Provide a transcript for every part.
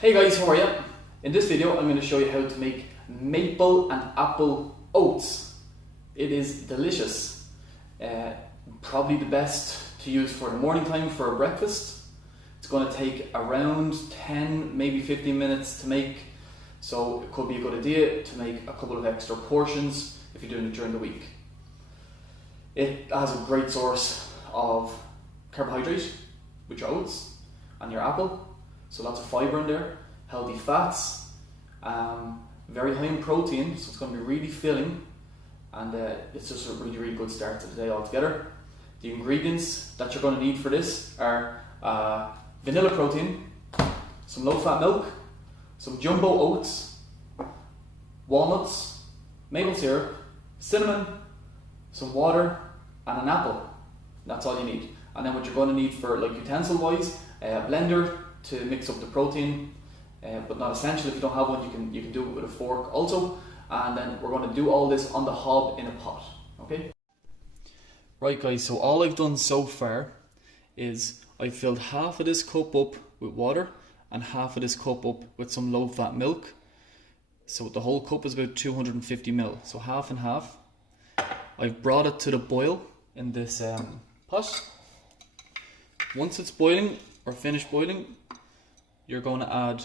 Hey guys, how are you? In this video I'm going to show you how to make maple and apple oats. It is delicious. Probably the best to use for the morning time for a breakfast. It's going to take around 10, maybe 15 minutes to make, so it could be a good idea to make a couple of extra portions if you're doing it during the week. It has a great source of carbohydrate with your oats and your apple. So lots of fibre in there, healthy fats, very high in protein, so it's going to be really filling, and it's just a really good start to the day altogether. The ingredients that you're going to need for this are vanilla protein, some low-fat milk, some jumbo oats, walnuts, maple syrup, cinnamon, some water, and an apple. That's all you need. And then what you're going to need for utensil-wise, a blender to mix up the protein, but not essential. If you don't have one, you can do it with a fork also. And then we're going to do all this on the hob in a pot. Okay. Right, guys. So all I've done so far is I've filled half of this cup up with water and half of this cup up with some low-fat milk. So the whole cup is about 250 ml. So half and half. I've brought it to the boil in this pot. Once it's boiling or finished boiling, you're going to add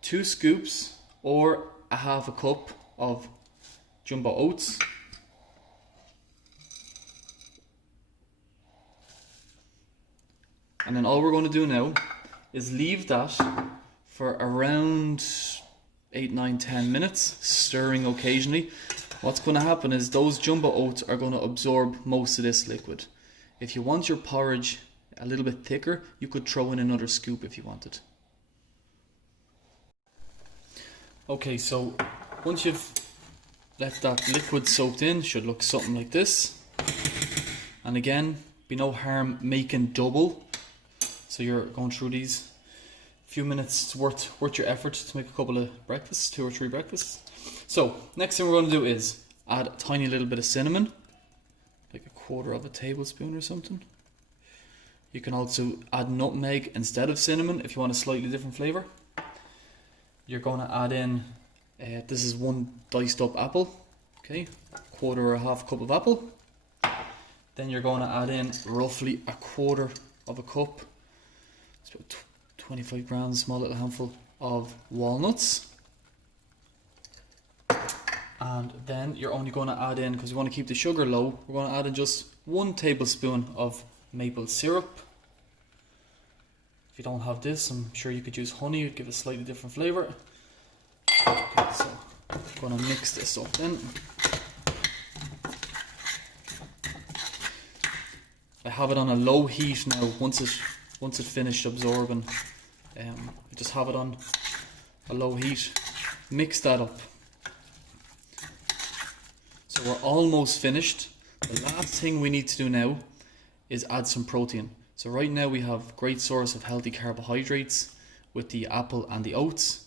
2 scoops or a half a cup of jumbo oats. And then all we're going to do now is leave that for around 8, 9, 10 minutes, stirring occasionally. What's going to happen is those jumbo oats are going to absorb most of this liquid. If you want your porridge a little bit thicker, you could throw in another scoop if you wanted. Okay, so once you've let that liquid soaked in, it should look something like this. And again, be no harm making double. So you're going through these few minutes worth your effort to make a couple of breakfasts, 2 or 3 breakfasts. So next thing we're going to do is add a tiny little bit of cinnamon, like 1/4 tablespoon or something. You can also add nutmeg instead of cinnamon if you want a slightly different flavour. You're going to add in, this is 1 diced up apple, okay, 1/4 or a half cup of apple. Then you're going to add in roughly 1/4 of a cup, it's about 25 grams, small little handful of walnuts. And then you're only going to add in, because we want to keep the sugar low, we're going to add in just 1 tablespoon of maple syrup. If you don't have this, I'm sure you could use honey, it'd give a slightly different flavour. Okay, so I'm going to mix this up then. I have it on a low heat now. Once it finished absorbing, I just have it on a low heat. Mix that up. So we're almost finished. The last thing we need to do now is add some protein. So right now we have great source of healthy carbohydrates with the apple and the oats.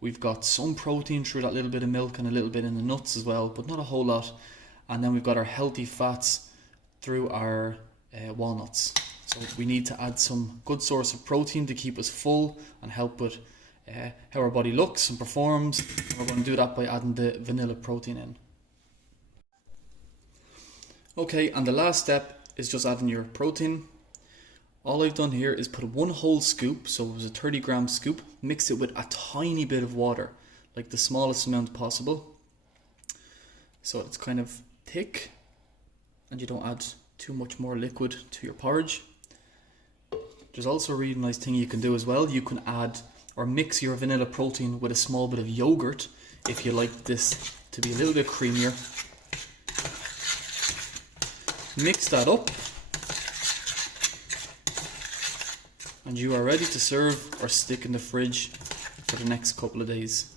We've got some protein through that little bit of milk and a little bit in the nuts as well, but not a whole lot. And then we've got our healthy fats through our walnuts. So we need to add some good source of protein to keep us full and help with how our body looks and performs. And we're going to do that by adding the vanilla protein in. Okay, and the last step is just adding your protein. All I've done here is put 1 whole scoop, so it was a 30-gram scoop, mix it with a tiny bit of water, like the smallest amount possible, so it's kind of thick and you don't add too much more liquid to your porridge. There's also a really nice thing you can do as well. You can add or mix your vanilla protein with a small bit of yogurt if you like this to be a little bit creamier. Mix that up and you are ready to serve or stick in the fridge for the next couple of days.